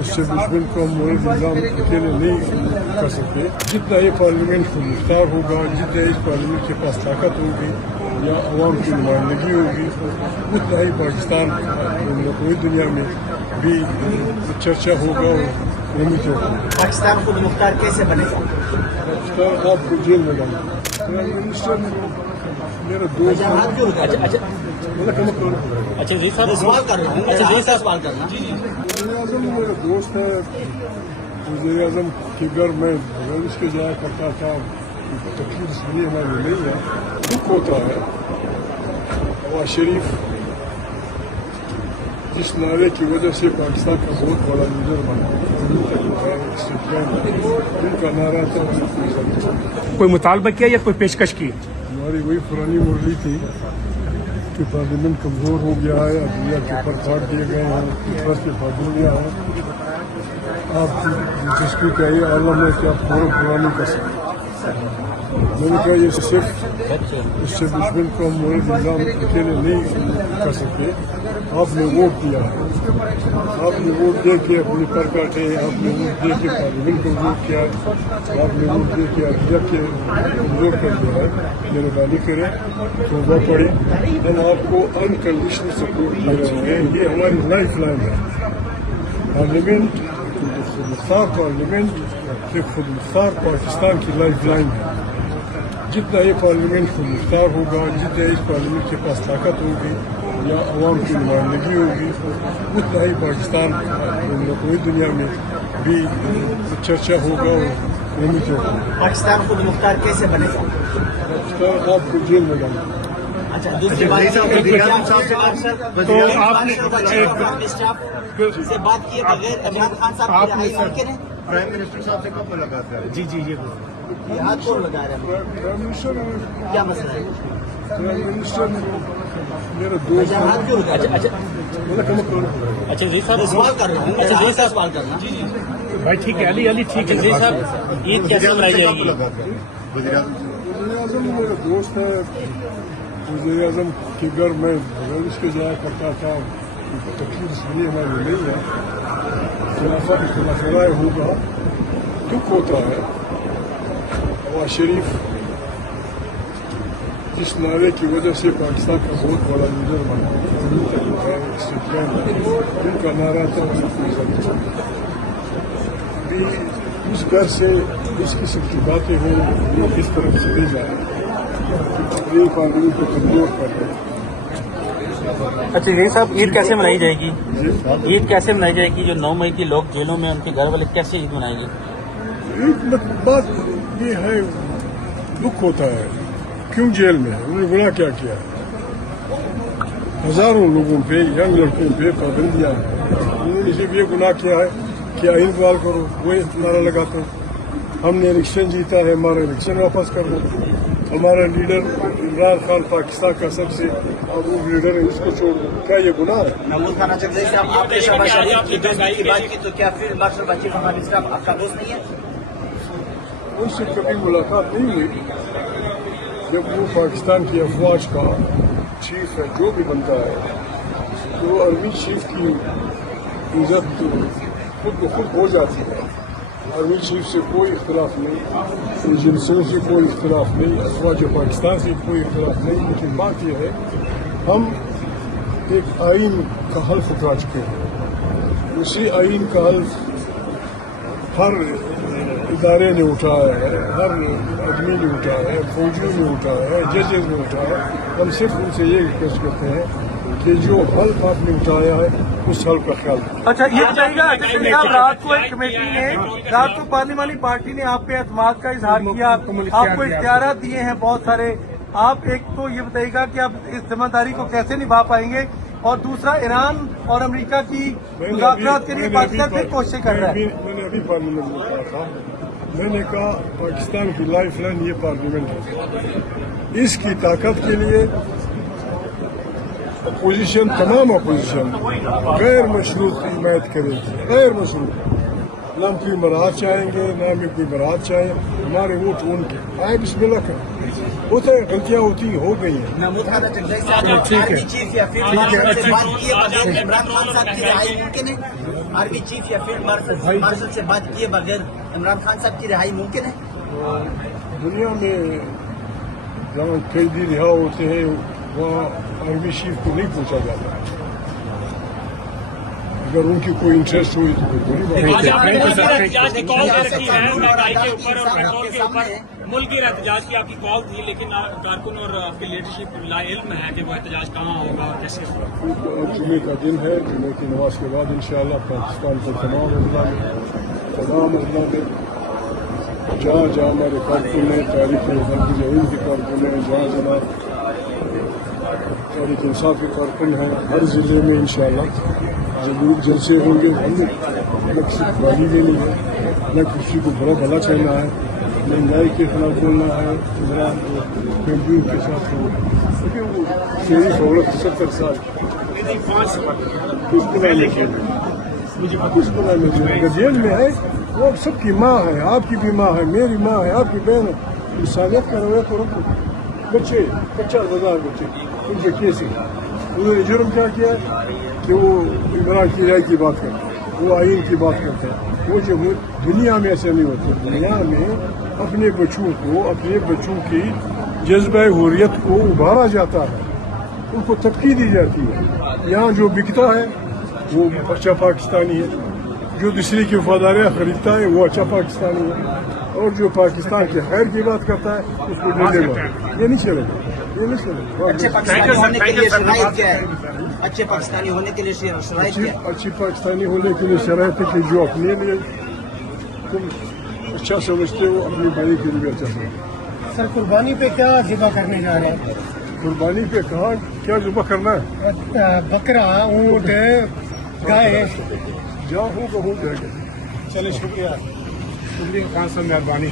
اس سے دشمن کو ہم مورد نظام اکیلے نہیں کر سکتے. جتنا یہ پارلیمنٹ خود مختار ہوگا، جتنا اس پارلیمنٹ کے پاس طاقت ہوگی یا عوام کی نمائندگی ہوگی، اتنا ہی پاکستان پوری دنیا میں بھی چرچا ہوگا اور اہمیت ہوگا. پاکستان خود مختار کیسے بنے گا؟ پاکستان آپ کو جیل میں ڈالیں. پرائم منسٹر میرا دوست اچھا جی صاحب سوال کر رہا ہوں. اچھا جی صاحب سوال کرنا. وزیر اعظم میرا دوست ہے. وزیر اعظم کے گھر میں ورزش کے جایا کرتا تھا. تکلیف اس لیے ہمارے نہیں ہے. دکھ ہوتا ہے. نواز شریف جس نعرے کی وجہ سے پاکستان کا بہت بڑا لیڈر بنا ان کا نعرہ تھا. کوئی مطالبہ کیا یا کوئی پیشکش کی؟ ہماری وہی پرانی مرضی تھی کہ پارلیمنٹ کمزور ہو گیا ہے، عدلیہ کے اوپر کاٹ دیے گئے ہیں، فیصلے پہ پابندیاں ہیں. آپ کی دلچسپی کا یہ عالم ہے کہ آپ پورا نہیں کر سکتے. میں نے کہا یہ صرف اس سے دشمن کو ہم مورد نظام اکیلے نہیں کر سکتے. آپ نے ووٹ دیا ہے، آپ نے ووٹ دے کے اپنے پر کاٹے، آپ نے ووٹ دے کے پارلیمنٹ کو ووٹ کیا، آپ نے ووٹ دے کے عدلیہ کے کمزور کر دیا ہے. مہربانی کریں توبہ پڑھیں. ہم آپ کو انکنڈیشنل سپورٹ دے رہے ہیں. یہ ہماری لائف لائن ہے. پارلیمنٹ خود مختار پارلیمنٹ یہ خود مختار پاکستان کی لائف لائن ہے. جتنا یہ پارلیمنٹ خود مختار ہوگا، جتنا اس پارلیمنٹ کے پاس طاقت ہوگی یا عوام کی نمائندگی ہوگی، اتنا ہی پاکستان پوری دنیا میں بھی چرچا ہوگا اور اہمیت ہوگا. پاکستان خود مختار کیسے بنے گا؟ پاکستان آپ کو جیل میں ڈالیں. اچھا دوسری بات سے بات کیے بغیر عمران خان صاحب کی رہائی ممکن ہے؟ پرائم منسٹر صاحب سے کب ملاقات ہے؟ جی جی یہ ہاتھ کون لگا رہے ہیں؟ پرائم منسٹر کیا مسئلہ ہے؟ پرائم منسٹر میرا دوست ہاتھ کیوں لگا رہے ہیں؟ اچھا جی صاحب سوال کر رہا ہوں. اچھا جی صاحب سوال کرنا. بھائی ٹھیک ہے. علی ٹھیک ہے. جی صاحب عید کیسے منائی جائے گی؟ وزیر اعظم میرا دوست ہے. وزیر اعظم کے گھر میں ورزش کے جایا کرتا تھا. تکلیف اس لیے ہمارے نہیں ہے. خلافت رائے ہوگا. دکھ ہوتا ہے. نواز شریف جس نعرے کی وجہ سے پاکستان کا بہت بڑا لیڈر بنا ان کا نعرہ تھا. اس گھر سے اس قسم کی باتیں ہوں وہ کس طرف سے دی جائیں یہ پارلیمنٹ کو کمزور کر رہے ہیں. اچھا یہ صاحب عید کیسے منائی جائے گی؟ عید کیسے منائی جائے گی؟ جو 9 مئی کی لوگ جیلوں میں ان کے گھر والے کیسے عید منائیں گے؟ ایک بات یہ ہے دکھ ہوتا ہے. کیوں جیل میں ہے؟ انہوں نے گناہ کیا کیا ہے؟ ہزاروں لوگوں پہ ینگ لڑکوں پہ پابندیاں ہیں. انہوں نے صرف یہ گناہ کیا ہے کہ آئین بحال کرو. وہ نعرہ لگاتے ہیں ہم نے الیکشن جیتا ہے ہمارا الیکشن واپس کر دو. ہمارا لیڈر عمران خان پاکستان کا سب سے معروف لیڈر ہے، اس کو چھوڑ دو. کیا یہ گناہ ہے؟ محمود خان چودھری صاحب آپ نے شہباز شریف کی دوستی کی بات کی تو کیا پھر مارشل بشیر محمد صاحب آپ کا دوست نہیں ہے؟ ان سے کبھی ملاقات نہیں ہوئی. جب وہ پاکستان کی افواج کا چیف ہے جو بھی بنتا ہے تو آرمی چیف کی عزت خود بخود ہو جاتی ہے. آرمی چیف سے کوئی اختلاف نہیں، ایجنسیوں سے کوئی اختلاف نہیں، افواج پاکستان سے کوئی اختلاف نہیں. لیکن بات یہ ہے ہم ایک آئین کا حلف اٹھا چکے ہیں. اسی آئین کا حلف ہر ادارے نے اٹھایا ہے، ہر آدمی نے اٹھایا ہے، فوجیوں نے اٹھایا ہے، ججز نے اٹھایا ہے. ہم صرف ان سے یہ ریکویسٹ کرتے ہیں کہ جو حلف آپ نے اٹھایا ہے اس حلف کا خیال رکھیں. اچھا یہ بتائیے گا رات کو ایک کمیٹی نے رات کو پارلیمانی پارٹی نے آپ پہ اعتماد کا اظہار کیا، آپ کو اختیارات دیے ہیں بہت سارے. آپ ایک تو یہ بتائیے گا کہ آپ اس ذمہ داری کو کیسے نبھا پائیں گے، اور دوسرا ایران اور امریکہ کی مذاکرات کے لیے پاکستان پھر کوششیں کر رہا ہے. میں نے ابھی پارلیمنٹ میں کہا تھا، میں نے کہا پاکستان کی لائف لائن یہ پارلیمنٹ ہے. اس کی طاقت کے لیے اپوزیشن، تمام اپوزیشن غیر مشروط حمایت کرے گی. غیر مشروط. نہ ہم کوئی برات چاہیں گے، نہ ہمیں کوئی برات چاہیں. ہمارے ووٹ ان کے آئے بسم اللہ کریں. ہوتے غلطیاں ہوتی ہو گئی ہیں. محمود خان اٹک صاحب آرمی چیف یا فیلڈ مارشل سے بات کیے بغیر عمران خان صاحب کی رہائی ممکن ہے؟ آرمی چیف یا فیلڈ مارشل سے بات کیے بغیر عمران خان صاحب کی رہائی ممکن ہے؟ دنیا میں جہاں قیدی رہا ہوتے ہیں وہاں آرمی چیف کو نہیں پوچھا جاتا. اگر ان کی کوئی انٹرسٹ ہوئی تو کوئی بڑی بات نہیں. ملکی احتجاج کی آپ کی کال تھی لیکن کارکن اور آپ کی لیڈرشپ لا علم ہے کہ وہ احتجاج کہاں ہوگا اور کیسے ہوگا. جمعے کا دن ہے. جمعے کی نماز کے بعد انشاءاللہ پاکستان کے تمام اضلاع میں جہاں جہاں ہمارے کارکن ہیں, تاریخ مرکز علم کے کارکن ہیں, جہاں جہاں تاریخ انصاف کے کارکن ہیں, ہر ضلع میں انشاءاللہ جلسے ہوں گے. ہم نے نہ کسی کو گالی دینی ہے, نہ کسی کو برا بھلا کہنا ہے, نہ نئے کے خلاف بولنا ہے. عمران کیمپین کے ساتھ ہو کیونکہ وہ شریف عورت 70 سال کچھ کو نہ جیل میں ہے. وہ سب کی ماں ہے, آپ کی بھی ماں ہے, میری ماں ہے, آپ کی بہن ہے. انسانیت کا رویہ تو رکھو. بچے کچا بازار بچے ان کے کیسے انہوں نے جرم کیا کیا کہ وہ عمران کی رائے کی بات کرتے ہیں, وہ آئین کی بات کرتے ہیں. وہ جو دنیا میں ایسے نہیں ہوتے. دنیا میں اپنے بچوں کو, اپنے بچوں کی جذبہ حریت کو ابھارا جاتا ہے, ان کو تبقی دی جاتی ہے. یہاں جو بکتا ہے وہ اچھا پاکستانی ہے, جو دوسری کی وفاداریاں خریدتا ہے وہ اچھا پاکستانی ہے, اور جو پاکستان کے خیر کی بات کرتا ہے اس کو ڈنڈے مارو. یہ نہیں چلے گا, یہ نہیں چلے گا. اچھے پاکستانی ہونے کے لیے شرائط کیا ہے؟ اچھے پاکستانی ہونے کے لیے شرائط کیا ہے؟ اچھی پاکستانی ہونے کے لیے شرائط ہے کہ جو اپنے لیے تم اچھا سمجھتے ہو اپنی بھائی کے لیے اچھا سمجھتے. سر قربانی پہ کیا ذبح کرنے جا رہے ہیں؟ قربانی پہ کہاں کیا ذبح کرنا ہے؟ بکرا, اونٹ, گائے. جہاں ہوگا ہو جائے گا. چلے شکریہ. خان صاحب مہربانی